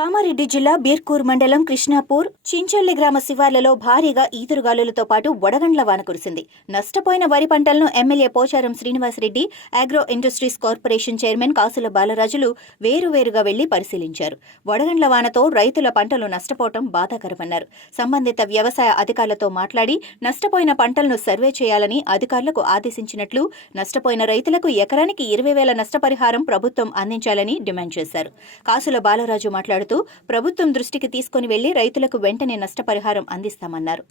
కామారెడ్డి జిల్లా బీర్కూర్ మండలం కృష్ణాపూర్ చించల్లి గ్రామ శివార్లలో భారీగా ఈదురుగాలులతో పాటు వడగండ్ల వాన కురిసింది. నష్టపోయిన వరి పంటలను MLA Pocharam Srinivasreddy agro industries corporation chairman Kasula Balarajulu వేరువేరుగా వెళ్ళి పరిశీలించారు. వడగండ్ల వానతో రైతుల పంటలు నష్టపోవటం బాధాకరమన్నారు. సంబంధిత వ్యవసాయ అధికారులతో మాట్లాడి నష్టపోయిన పంటలను సర్వే చేయాలని అధికారులకు ఆదేశించినట్లు నష్టపోయిన రైతులకు ఎకరానికి ఇరవై వేల నష్టపరిహారం ప్రభుత్వం అందించాలని డిమాండ్ చేశారు. కాసుల బాలరాజు మాట్లాడుతూ ప్రభుత్వం దృష్టికి తీసుకుని వెళ్ళి రైతులకు వెంటనే నష్టపరిహారం అందిస్తామన్నారు.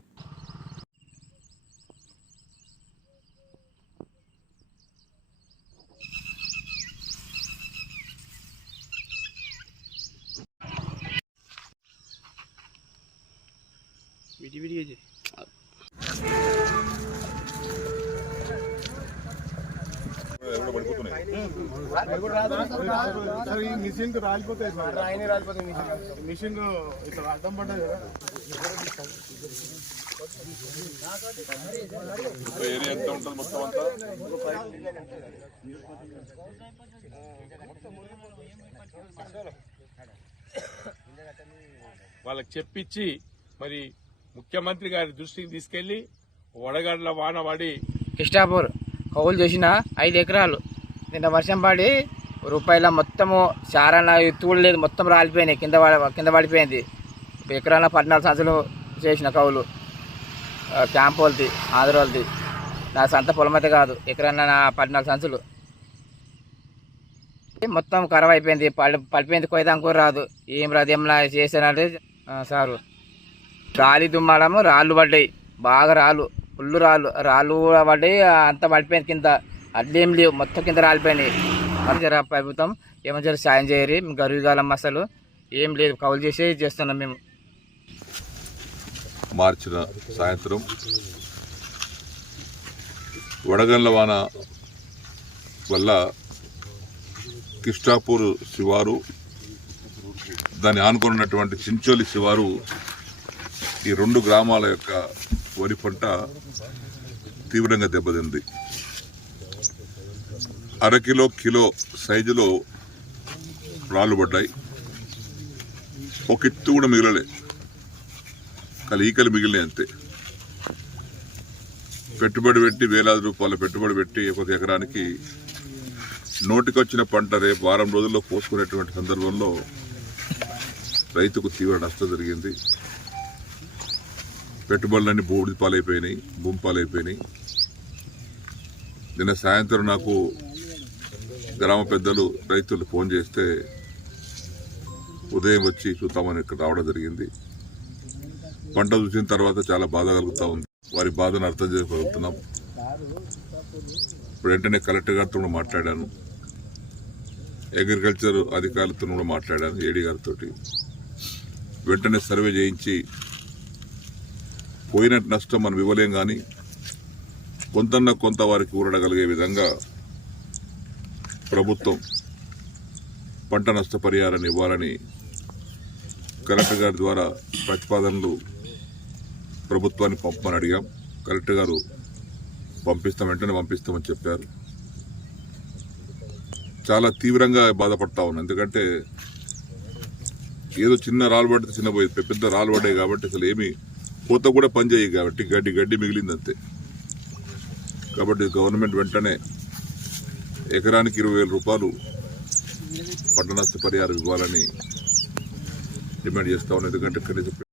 విడివిడిగా మిషన్ రాలిపోతాయి మిషన్ ఇట్లా పడ్డది ఏరియా ఎంత ఉంటుంది మొత్తం అంతా వాళ్ళకి చెప్పించి మరి ముఖ్యమంత్రి గారి దృష్టికి తీసుకెళ్ళి వడగండ్ల వాన పడి కృష్ణాపూర్ కౌలు చేసిన ఐదు ఎకరాలు. నిన్న వర్షం పడి రూపాయల మొత్తము చారణ తూడు లేదు మొత్తం రాలిపోయినాయి కింద పడ- కింద పడిపోయింది ఇప్పుడు ఎకరాల పద్నాలుగు సంచులు చేసిన కౌలు క్యాంపు క్యాంప్ వాళ్ళది ఆంధ్ర వాళ్ళది నా సొంత పొలం అయితే కాదు ఎకరాల నా పద్నాలుగు సంచులు. మొత్తం ఖరాబ్ అయిపోయింది పడి పడిపోయింది కొయ్యదాం కూడా రాదు. ఏం రాదు ఏమన్నా చేశానంటే సారు. రాలి దుమ్మడము రాళ్ళు పడ్డాయి బాగా రాళ్ళు ఫుల్ రాళ్ళు రాళ్ళు కూడా పడ్డాయి అంతా పడిపోయింది కింద. అడ్లేం లేవు. మొత్తం కింద రాలిపోయినాయి. జర ప్రభుత్వం ఏమో జర సాయం చేయరు. మేము గరువుగాలం అసలు. ఏం లేదు. కౌలు చేసే చేస్తున్నాం మేము. మార్చిన సాయంత్రం వడగండ్ల వాన వల్ల కిష్టాపూర్ శివారు దాన్ని ఆనుకున్నటువంటి చించోలి శివారు ఈ రెండు గ్రామాల యొక్క వరి పంట తీవ్రంగా దెబ్బతింది. అరకిలో కిలో సైజులో రాళ్ళు పడ్డాయి. ఒక ఎత్తు కూడా మిగలలే. కానీ ఈకలు మిగిలినాయి అంతే. పెట్టుబడి పెట్టి వేలాది రూపాయల పెట్టుబడి పెట్టి ఒక ఎకరానికి నోటికొచ్చిన పంట రేపు వారం రోజుల్లో పోసుకునేటువంటి సందర్భంలో రైతుకు తీవ్ర నష్టం జరిగింది. పెట్టుబడులన్నీ బూడిద పాలైపోయినాయి భూమి పాలైపోయినాయి. నిన్న సాయంత్రం నాకు గ్రామ పెద్దలు రైతులు ఫోన్ చేస్తే ఉదయం వచ్చి చూద్దామని ఇక్కడ రావడం జరిగింది. పంట చూసిన తర్వాత చాలా బాధ కలుగుతూ ఉంది. వారి బాధను అర్థం చేసుకోగలుగుతున్నాం. ఇప్పుడు వెంటనే కలెక్టర్ గారితో కూడా మాట్లాడాను. అగ్రికల్చర్ అధికారులతో కూడా మాట్లాడాను ఏడీ గారితో వెంటనే సర్వే చేయించి పోయిన నష్టం మనం ఇవ్వలేం కానీ కొంతన్నా కొంత వారికి ఊరడగలిగే విధంగా ప్రభుత్వం పంట నష్టపరిహారాన్ని ఇవ్వాలని కలెక్టర్ గారి ద్వారా ప్రతిపాదనలు ప్రభుత్వాన్ని పంపమని అడిగాం. కలెక్టర్ గారు పంపిస్తాం వెంటనే పంపిస్తామని చెప్పారు. చాలా తీవ్రంగా బాధపడతా ఉన్నాను ఎందుకంటే ఏదో చిన్న రాళ్ళు పడితే చిన్న పోయి పెద్ద రాళ్ళు పడ్డాయి కాబట్టి అసలు ఏమి పూత కూడా పనిచేయవు కాబట్టి గడ్డి గడ్డి మిగిలింది అంతే. కాబట్టి గవర్నమెంట్ వెంటనే ఎకరానికి ఇరవై వేల రూపాయలు పంట నష్ట పరిహారం ఇవ్వాలని డిమాండ్ చేస్తా ఉన్నాను ఎందుకంటే కనీసం